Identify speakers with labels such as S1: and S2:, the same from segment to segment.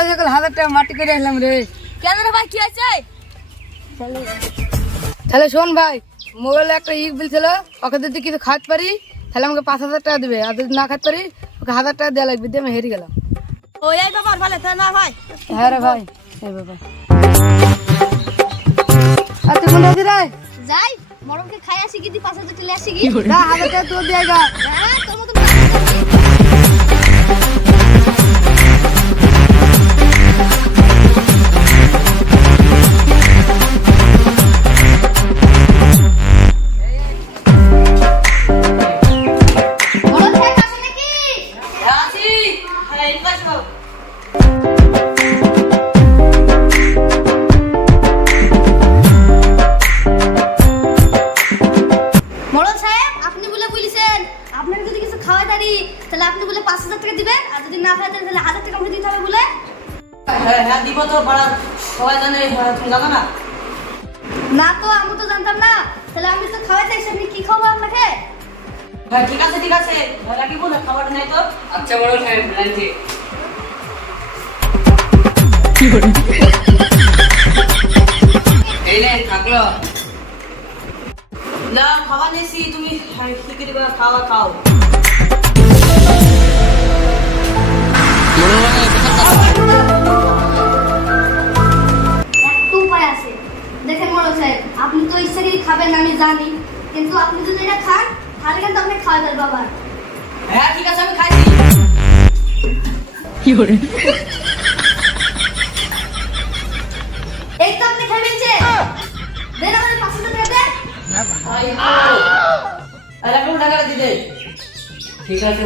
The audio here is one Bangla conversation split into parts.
S1: একটা মাটি করে আসলাম রে।
S2: কেন রে ভাই কি আছে
S1: তাহলে শোন ভাই মোবাইলে একটা ই বিল ছিল ওকে যদি কিছু খাওয়াতে পারি তাহলে আমাকে পাঁচ হাজার টাকা দেবে। আর যদি না খাতে পারি ওকে হাজার টাকা দেওয়া লাগবে দিয়ে আমি হেরে গেলাম।
S2: ও এই ব্যাপার ভালো তাই না ভাই।
S1: হ্যাঁ রে ভাই এই ব্যাপার। আচ্ছা কোন রে
S2: যাই? মরমকে খাই আসি কি দি পাঁচ হাজার চলে আসি কি
S1: না হাজার টাকা তোর দিয়ে গা
S2: হ্যাঁ তোর মতো কিছু তাহলে আপনি বলে পাঁচ হাজার টাকা দিবেন আর যদি না খাওয়া তাহলে হাজার টাকা আমাকে দিতে হবে বলে।
S3: হ্যাঁ হ্যাঁ দিব তো পাড়ার সবাই জানে হ্যাঁ, তুমি জানো না?
S2: না তো আমি তো জানতাম না। তাহলে আমি তো খাওয়াতে এসে আপনি কি খাব আপনাকে
S3: হ্যাঁ ঠিক আছে ঠিক আছে। হ্যাঁ রাখি বলে খাবার নাই তো? আচ্ছা বড় সাহেব রাখছি এই নে থাকল। না খাবার নিয়েছি তুমি খাওয়া খাও।
S2: আপনি তো ইচ্ছা খাবেন আমি জানি। কিন্তু আপনি যদি এটা খান তাহলে কিন্তু আপনি খাওয়া বাবা
S3: হ্যাঁ ঠিক আছে আমি খাইছি।
S2: এই তো আপনি খাই ফেলছে। দেন আমাদের পাঁচ হাজার টাকা দেন।
S3: আই তো রাখুন দিতে ঠিক আছে।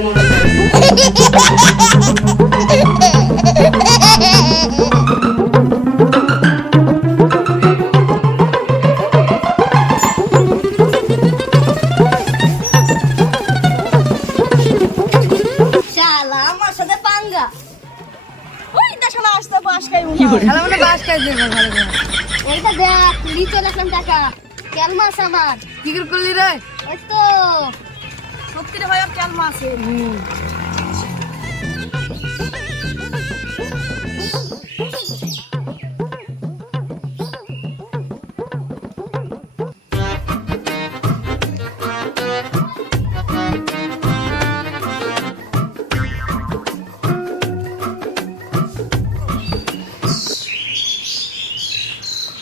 S2: শালা আমার সাথে পাঙ্গা। ওই দা শালা আসতে বাস খাই
S1: মানে বাস খাই দেবে ভালো করে।
S2: এইটা দেখ নিয়ে চলে আসলাম টাকা। কেন মাছ আমার।
S1: কি করে করলি রে?
S2: ওই তো আর কেন মাছ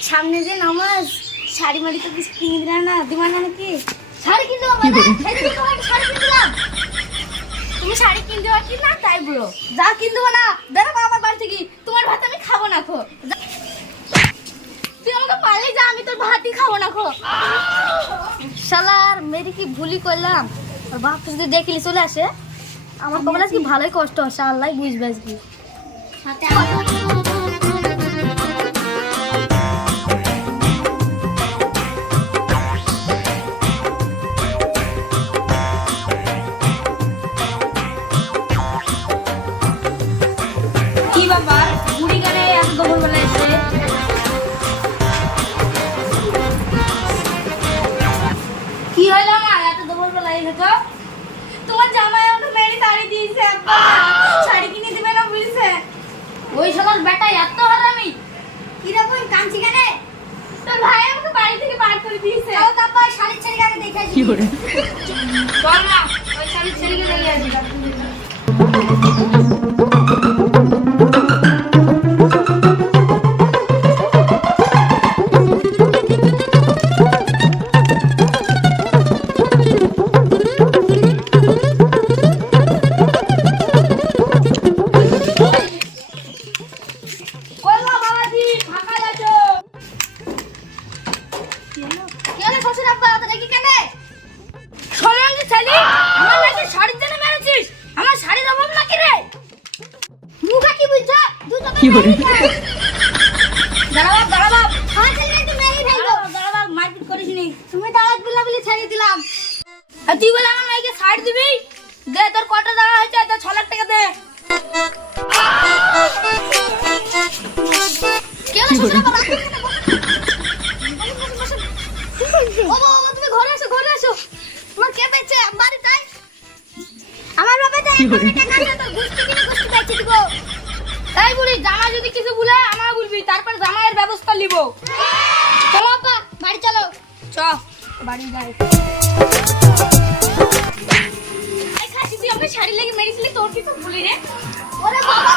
S2: সামনে যে নামাজ, শাড়ি মাড়ি তো কিছু কিনে দিলাম না দিবার না নাকি শাড়ি তুমি শাড়ি না? তাই যা না বাড়ি থেকে। তোমার আমি খাব না, খো। তুই আমাকে যা, আমি তোর ভাতই খাব না, খো। কি ভুলই করলাম? যদি দেখলি চলে আসে, আমার কপালে আজকে ভালোই কষ্ট হচ্ছে আল্লাহ বুঝবে আজকে।
S3: বেলা এসে
S2: কি হলো আমার এত দুপুর এসেছ তোমার জামাই আমাকে মেরে তাড়ি দিয়েছে শাড়ি কিনে দিবে না বলছে। ওই শালার বেটা এত হারামি। কি রে কাঁদছি কেন? তোর ভাই আমাকে বাড়ি থেকে বার করে দিয়েছে। চল কাপা শাড়ি ছেড়ে আগে দেখে আসি। চল না ওই শাড়ি ছেড়ে দেখে আসি। ছেলে আমার নাকি শাড়ির জন্য মেরেছিস? আমার শাড়ির অভাব নাকি রে? মুখা কি বুঝছ দুটো কি করে দাঁড়াও দাঁড়াও আমার ছেলে একটু মেরে ফেলব। দাঁড়াও মারপিট করিস নি। তুমি দাওয়াত দিলা বলে ছেড়ে দিলাম। আর তুই বলে আমার মেয়েকে শাড়ি দিবি? দে তোর কত টাকা হয়েছে তোর ছ লাখ টাকা দে। কেউ শ্বশুর আব্বা তাই
S3: বলি জামা যদি কিছু বলে আমার বলবি তারপর জামাইয়ের ব্যবস্থা নিব চলো আপা বাড়ি চলো। চ বাড়ি যাই শাড়ি লেগে মেরেছিলি তোর কিছু ভুলি রে? ওরে বাবা